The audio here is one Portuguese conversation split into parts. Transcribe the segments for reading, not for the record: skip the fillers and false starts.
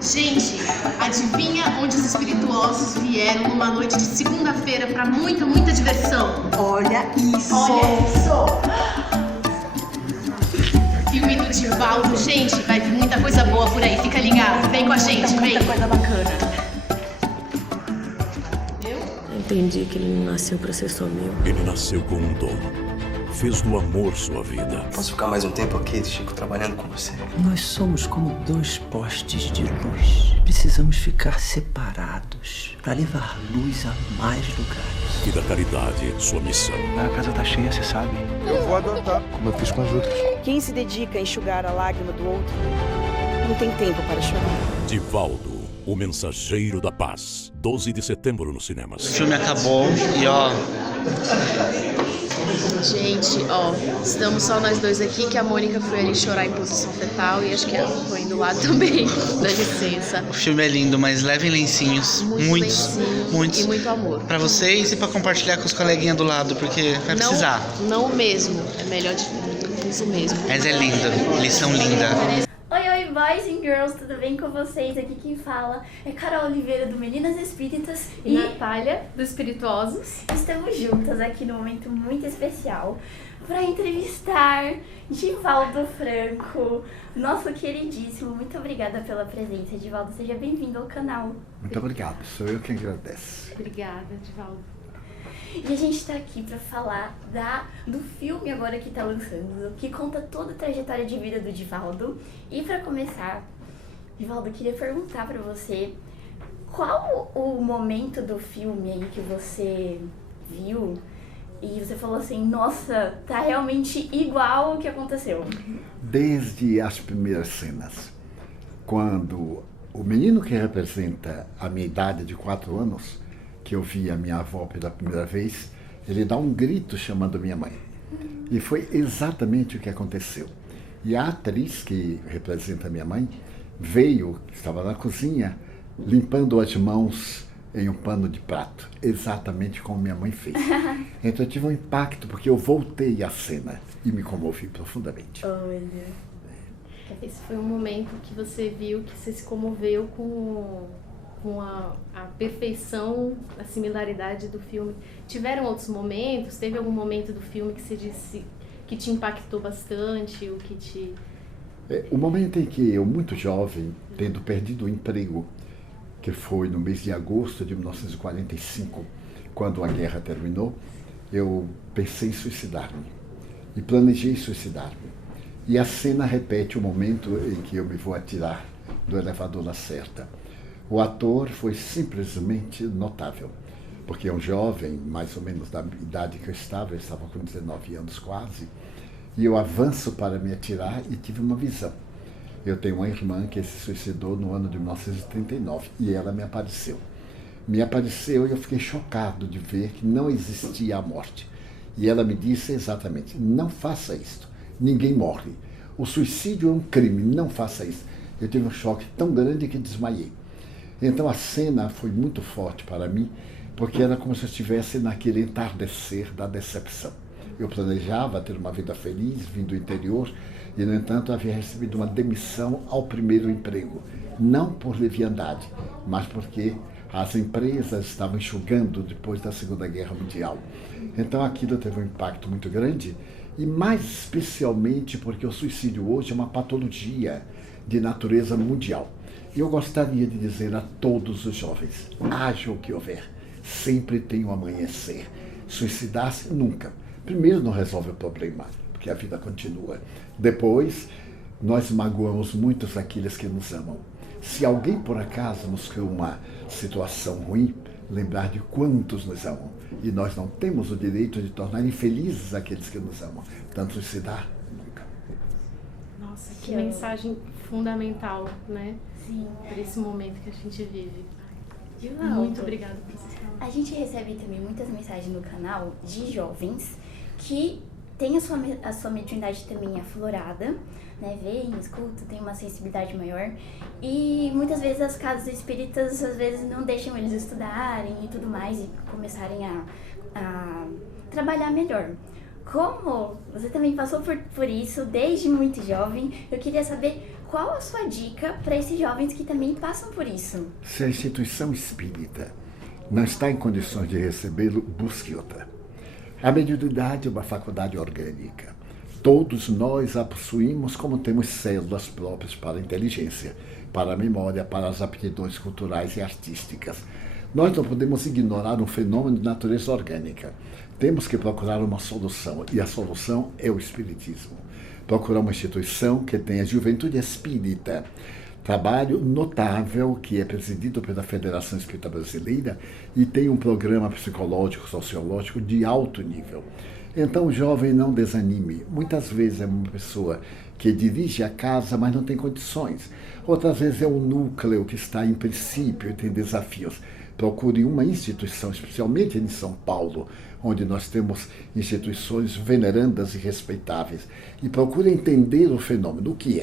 Gente, adivinha onde os espirituosos vieram numa noite de segunda-feira pra muita, muita diversão? Olha isso! Olha isso! Filme do Divaldo, gente, vai vir muita coisa boa por aí, fica ligado, vem com a gente, vem! Muita coisa bacana. Entendi que ele não nasceu pra ser só meu. Ele nasceu com um dom. Fez do amor sua vida. Posso ficar mais um tempo aqui, Chico, trabalhando com você? Nós somos como dois postes de luz. Precisamos ficar separados para levar luz a mais lugares. E da caridade, sua missão. A casa tá cheia, você sabe. Eu vou adotar, como eu fiz com as outras. Quem se dedica a enxugar a lágrima do outro não tem tempo para chorar. Divaldo, o mensageiro da paz. 12 de setembro nos cinemas. O filme acabou e ó... Gente, ó, estamos só nós dois aqui, que a Mônica foi ali chorar em posição fetal e acho que ela foi do lado também. Dá licença. O filme é lindo, mas levem lencinhos. Muitos. E muito amor. Pra vocês e pra compartilhar com os coleguinhas do lado, porque vai precisar. Não mesmo. É melhor isso mesmo. Mas é lindo. Lição linda. Oi, boys and girls, tudo bem com vocês? Aqui quem fala é Carol Oliveira do Meninas Espíritas e Natália do Espirituosos. Estamos juntas aqui num momento muito especial para entrevistar Divaldo Franco, nosso queridíssimo. Muito obrigada pela presença, Divaldo. Seja bem-vindo ao canal. Muito obrigado, sou eu quem agradeço. Obrigada, Divaldo. E a gente tá aqui pra falar do filme agora que tá lançando, que conta toda a trajetória de vida do Divaldo. E pra começar, Divaldo, eu queria perguntar pra você, qual o momento do filme aí que você viu e você falou assim, nossa, tá realmente igual o que aconteceu? Desde as primeiras cenas, quando o menino que representa a minha idade de 4 anos, que eu vi a minha avó pela primeira vez, ele dá um grito chamando minha mãe. E foi exatamente o que aconteceu. E a atriz que representa a minha mãe veio, estava na cozinha, limpando as mãos em um pano de prato, exatamente como minha mãe fez. Então eu tive um impacto, porque eu voltei à cena e me comovi profundamente. Olha. Esse foi um momento que você viu, que você se comoveu com a perfeição, a similaridade do filme. Tiveram outros momentos? Teve algum momento do filme que você disse que te impactou bastante? O momento em que eu, muito jovem, tendo perdido o emprego, que foi no mês de agosto de 1945, quando a guerra terminou, eu pensei em suicidar-me e planejei suicidar-me. E a cena repete o momento em que eu me vou atirar do elevador Lacerda. O ator foi simplesmente notável, porque é um jovem, mais ou menos da idade que eu estava com 19 anos quase, e eu avanço para me atirar e tive uma visão. Eu tenho uma irmã que se suicidou no ano de 1939 e ela me apareceu. Me apareceu e eu fiquei chocado de ver que não existia a morte. E ela me disse exatamente, não faça isto, ninguém morre. O suicídio é um crime, não faça isso. Eu tive um choque tão grande que desmaiei. Então a cena foi muito forte para mim, porque era como se eu estivesse naquele entardecer da decepção. Eu planejava ter uma vida feliz, vindo do interior, e no entanto havia recebido uma demissão ao primeiro emprego. Não por leviandade, mas porque as empresas estavam enxugando depois da Segunda Guerra Mundial. Então aquilo teve um impacto muito grande, e mais especialmente porque o suicídio hoje é uma patologia de natureza mundial. E eu gostaria de dizer a todos os jovens, haja o que houver, sempre tem um amanhecer. Suicidar-se nunca. Primeiro não resolve o problema, porque a vida continua. Depois, nós magoamos muitos aqueles que nos amam. Se alguém por acaso nos criou uma situação ruim, lembrar de quantos nos amam. E nós não temos o direito de tornar infelizes aqueles que nos amam. Tanto suicidar, nunca. Nossa, que mensagem fundamental, né? Sim. Por esse momento que a gente vive. Divaldo, muito obrigada por vocês falarem. A gente recebe também muitas mensagens no canal de jovens que têm a sua mediunidade também aflorada, né? Veem, escutam, têm uma sensibilidade maior. E muitas vezes as casas espíritas às vezes não deixam eles estudarem e tudo mais e começarem a trabalhar melhor. como você também passou por isso desde muito jovem, eu queria saber qual a sua dica para esses jovens que também passam por isso. Se a instituição espírita não está em condições de recebê-lo, busque outra. A mediunidade é uma faculdade orgânica. Todos nós a possuímos como temos células próprias para a inteligência, para a memória, para as aptidões culturais e artísticas. Nós não podemos ignorar um fenômeno de natureza orgânica. Temos que procurar uma solução, e a solução é o Espiritismo. Procurar uma instituição que tenha juventude espírita, trabalho notável que é presidido pela Federação Espírita Brasileira e tem um programa psicológico, sociológico de alto nível. Então o jovem não desanime. Muitas vezes é uma pessoa que dirige a casa, mas não tem condições. Outras vezes é um núcleo que está em princípio e tem desafios. Procure uma instituição, especialmente em São Paulo, onde nós temos instituições venerandas e respeitáveis, e procure entender o fenômeno, o que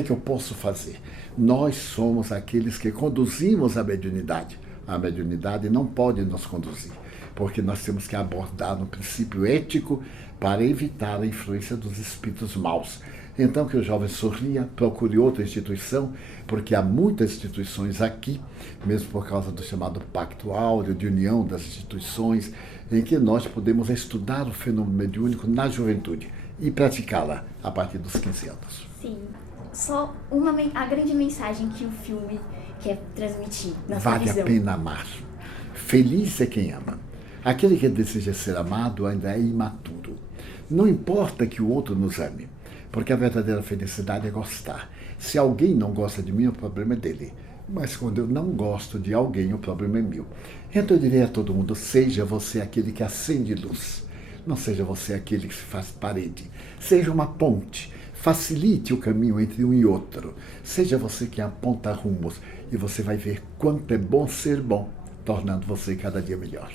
é que eu posso fazer. Nós somos aqueles que conduzimos a mediunidade. A mediunidade não pode nos conduzir, porque nós temos que abordar um princípio ético para evitar a influência dos espíritos maus. Então que o jovem sorria, procure outra instituição, porque há muitas instituições aqui, mesmo por causa do chamado Pacto Áureo, de união das instituições, em que nós podemos estudar o fenômeno mediúnico na juventude e praticá-la a partir dos 15 anos. Sim. Só a grande mensagem que o filme quer transmitir na sua visão. Vale a pena amar. Feliz é quem ama. Aquele que deseja ser amado ainda é imaturo. Não importa que o outro nos ame, porque a verdadeira felicidade é gostar. Se alguém não gosta de mim, o problema é dele. Mas quando eu não gosto de alguém, o problema é meu. Então eu diria a todo mundo, seja você aquele que acende luz. Não seja você aquele que se faz parede. Seja uma ponte. Facilite o caminho entre um e outro. Seja você que aponta rumos. E você vai ver quanto é bom ser bom, tornando você cada dia melhor.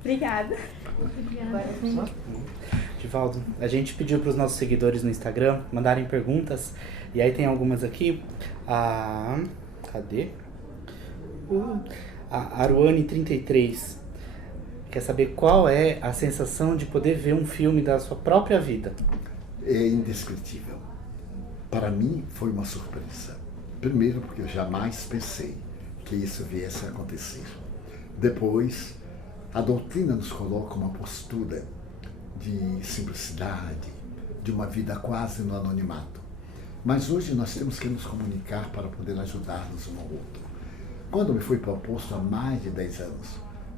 Obrigada. Obrigada. Divaldo, a gente pediu para os nossos seguidores no Instagram mandarem perguntas. E aí tem algumas aqui. Cadê? A Aruane33 quer saber qual é a sensação de poder ver um filme da sua própria vida. É indescritível. Para mim foi uma surpresa. Primeiro porque eu jamais pensei que isso viesse a acontecer. Depois, a doutrina nos coloca uma postura de simplicidade, de uma vida quase no anonimato. Mas hoje nós temos que nos comunicar para poder ajudar-nos um ao outro. Quando me foi proposto há mais de 10 anos,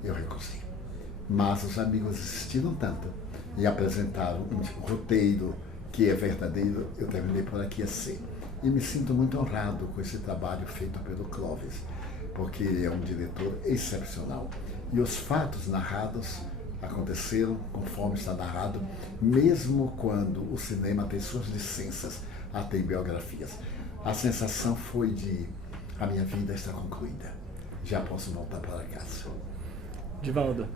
eu recusei. Mas os amigos insistiram tanto e apresentaram um roteiro que é verdadeiro, eu terminei por aqui a ser. E me sinto muito honrado com esse trabalho feito pelo Clóvis, porque ele é um diretor excepcional. E os fatos narrados aconteceram conforme está narrado, mesmo quando o cinema tem suas licenças, até em biografias. A sensação foi de, a minha vida está concluída, já posso voltar para casa. Divaldo,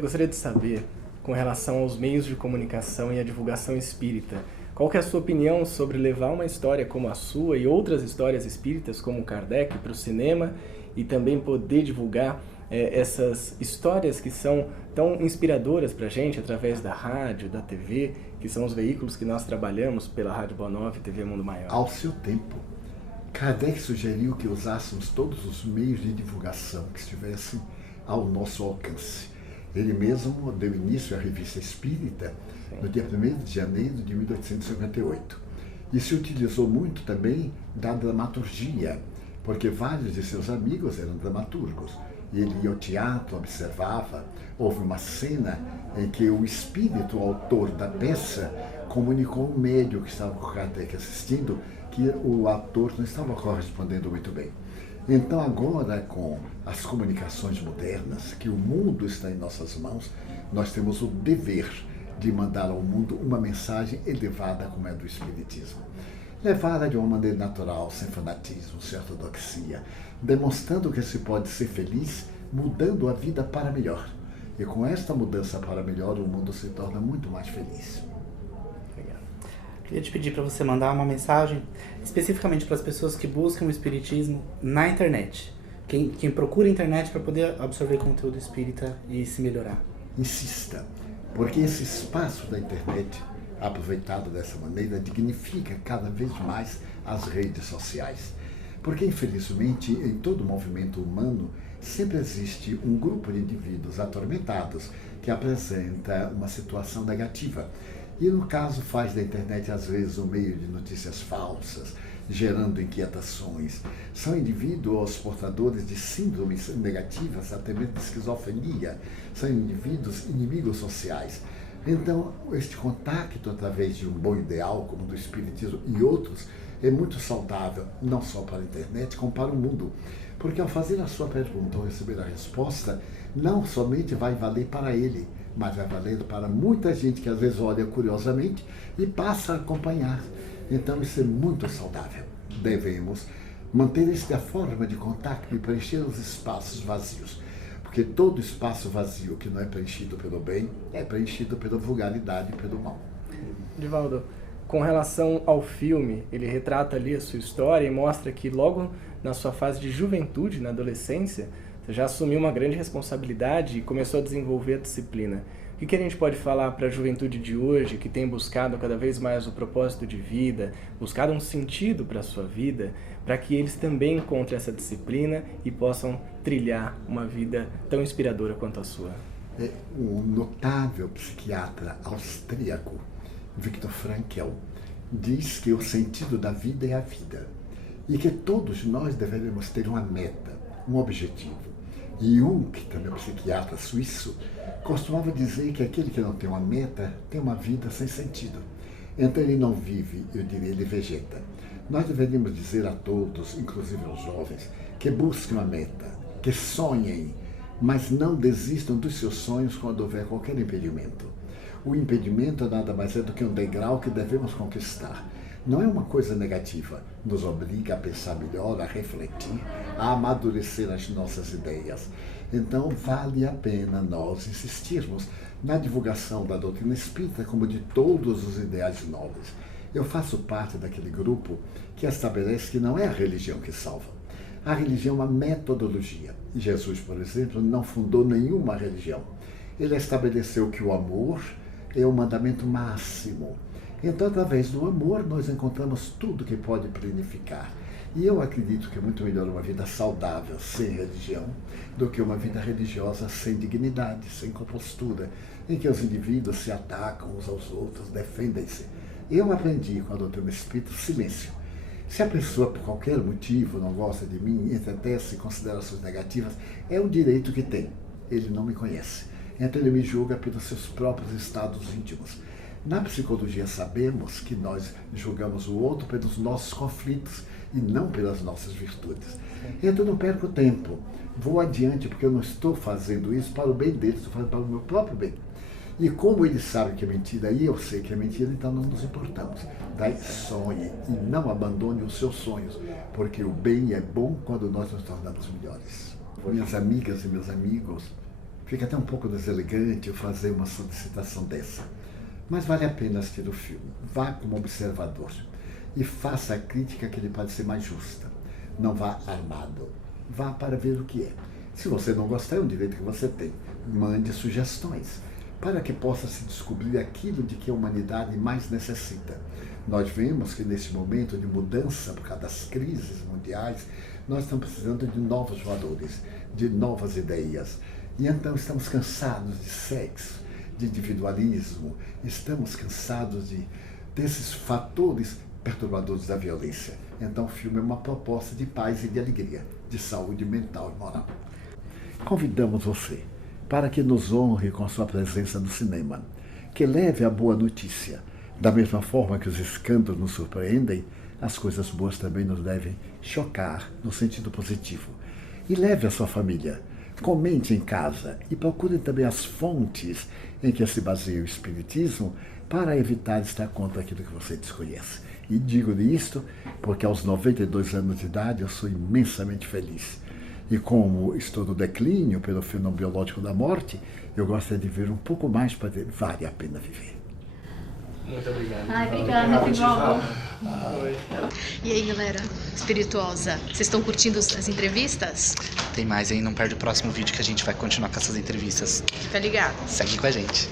gostaria de saber, com relação aos meios de comunicação e a divulgação espírita, qual que é a sua opinião sobre levar uma história como a sua e outras histórias espíritas, como Kardec, para o cinema e também poder divulgar essas histórias que são tão inspiradoras para a gente através da rádio, da TV, que são os veículos que nós trabalhamos pela Rádio Boa Nova e TV Mundo Maior. Ao seu tempo, Kardec sugeriu que usássemos todos os meios de divulgação que estivessem ao nosso alcance. Ele mesmo deu início à Revista Espírita no dia 1º de janeiro de 1858. E se utilizou muito também da dramaturgia, porque vários de seus amigos eram dramaturgos. E ele ia ao teatro, observava. Houve uma cena em que o espírito, o autor da peça, comunicou ao médium que estava com o Kardec assistindo que o ator não estava correspondendo muito bem. Então agora, com as comunicações modernas, que o mundo está em nossas mãos, nós temos o dever de mandar ao mundo uma mensagem elevada como é do Espiritismo. Levada de uma maneira natural, sem fanatismo, sem ortodoxia, demonstrando que se pode ser feliz, mudando a vida para melhor. E com esta mudança para melhor, o mundo se torna muito mais feliz. Queria te pedir para você mandar uma mensagem especificamente para as pessoas que buscam o espiritismo na internet. Quem procura a internet para poder absorver conteúdo espírita e se melhorar. Insista. porque esse espaço da internet, aproveitado dessa maneira, dignifica cada vez mais as redes sociais. Porque, infelizmente, em todo movimento humano, sempre existe um grupo de indivíduos atormentados que apresenta uma situação negativa. E, no caso, faz da internet, às vezes, um meio de notícias falsas, gerando inquietações. São indivíduos portadores de síndromes negativas, até mesmo de esquizofrenia. São indivíduos inimigos sociais. Então, este contato através de um bom ideal, como do Espiritismo e outros, é muito saudável, não só para a internet, como para o mundo. Porque ao fazer a sua pergunta ou receber a resposta, não somente vai valer para ele, mas vai valer para muita gente que às vezes olha curiosamente e passa a acompanhar. Então isso é muito saudável. Devemos manter esta forma de contato e preencher os espaços vazios. Porque todo espaço vazio que não é preenchido pelo bem, é preenchido pela vulgaridade e pelo mal. Divaldo, com relação ao filme, ele retrata ali a sua história e mostra que logo na sua fase de juventude, na adolescência, você já assumiu uma grande responsabilidade e começou a desenvolver a disciplina. O que a gente pode falar para a juventude de hoje, que tem buscado cada vez mais o propósito de vida, buscado um sentido para a sua vida, para que eles também encontrem essa disciplina e possam trilhar uma vida tão inspiradora quanto a sua? O notável psiquiatra austríaco Viktor Frankl diz que o sentido da vida é a vida e que todos nós deveremos ter uma meta, um objetivo. E que também é um psiquiatra suíço, costumava dizer que aquele que não tem uma meta tem uma vida sem sentido. Então ele não vive, eu diria, ele vegeta. Nós deveríamos dizer a todos, inclusive aos jovens, que busquem uma meta, que sonhem, mas não desistam dos seus sonhos quando houver qualquer impedimento. O impedimento nada mais é do que um degrau que devemos conquistar. Não é uma coisa negativa, nos obriga a pensar melhor, a refletir, a amadurecer as nossas ideias. Então vale a pena nós insistirmos na divulgação da doutrina espírita como de todos os ideais nobres. Eu faço parte daquele grupo que estabelece que não é a religião que salva. A religião é uma metodologia. Jesus, por exemplo, não fundou nenhuma religião. Ele estabeleceu que o amor é o mandamento máximo. Então, através do amor, nós encontramos tudo que pode planificar. E eu acredito que é muito melhor uma vida saudável sem religião do que uma vida religiosa sem dignidade, sem compostura, em que os indivíduos se atacam uns aos outros, defendem-se. Eu aprendi com a doutrina espírita silêncio. Se a pessoa, por qualquer motivo, não gosta de mim, entretece considerações negativas, é o direito que tem. Ele não me conhece. Então ele me julga pelos seus próprios estados íntimos. Na psicologia sabemos que nós julgamos o outro pelos nossos conflitos e não pelas nossas virtudes. Então eu não perco tempo, vou adiante porque eu não estou fazendo isso para o bem deles, estou fazendo para o meu próprio bem. E como ele sabe que é mentira e eu sei que é mentira, então não nos importamos. Daí sonhe e não abandone os seus sonhos, porque o bem é bom quando nós nos tornamos melhores. Minhas amigas e meus amigos, fica até um pouco deselegante eu fazer uma solicitação dessa. Mas vale a pena assistir o filme. Vá como observador e faça a crítica que lhe pode ser mais justa. Não vá armado. Vá para ver o que é. Se você não gostar, é um direito que você tem. Mande sugestões para que possa se descobrir aquilo de que a humanidade mais necessita. Nós vemos que nesse momento de mudança, por causa das crises mundiais, nós estamos precisando de novos valores, de novas ideias. E então estamos cansados de sexo, de individualismo, estamos cansados desses fatores perturbadores da violência. Então o filme é uma proposta de paz e de alegria, de saúde mental e moral. Convidamos você para que nos honre com a sua presença no cinema, que leve a boa notícia. Da mesma forma que os escândalos nos surpreendem, as coisas boas também nos devem chocar no sentido positivo. E leve a sua família. Comente em casa e procure também as fontes em que se baseia o Espiritismo para evitar estar contra aquilo que você desconhece. E digo-lhe isto porque aos 92 anos de idade eu sou imensamente feliz. E como estou no declínio pelo fenômeno biológico da morte, eu gostaria de viver um pouco mais para dizer, vale a pena viver. Muito obrigado. Ai, obrigada, Divaldo. E aí, galera espirituosa, vocês estão curtindo as entrevistas? Tem mais, hein? Não perde o próximo vídeo que a gente vai continuar com essas entrevistas. Fica ligado. Segue com a gente.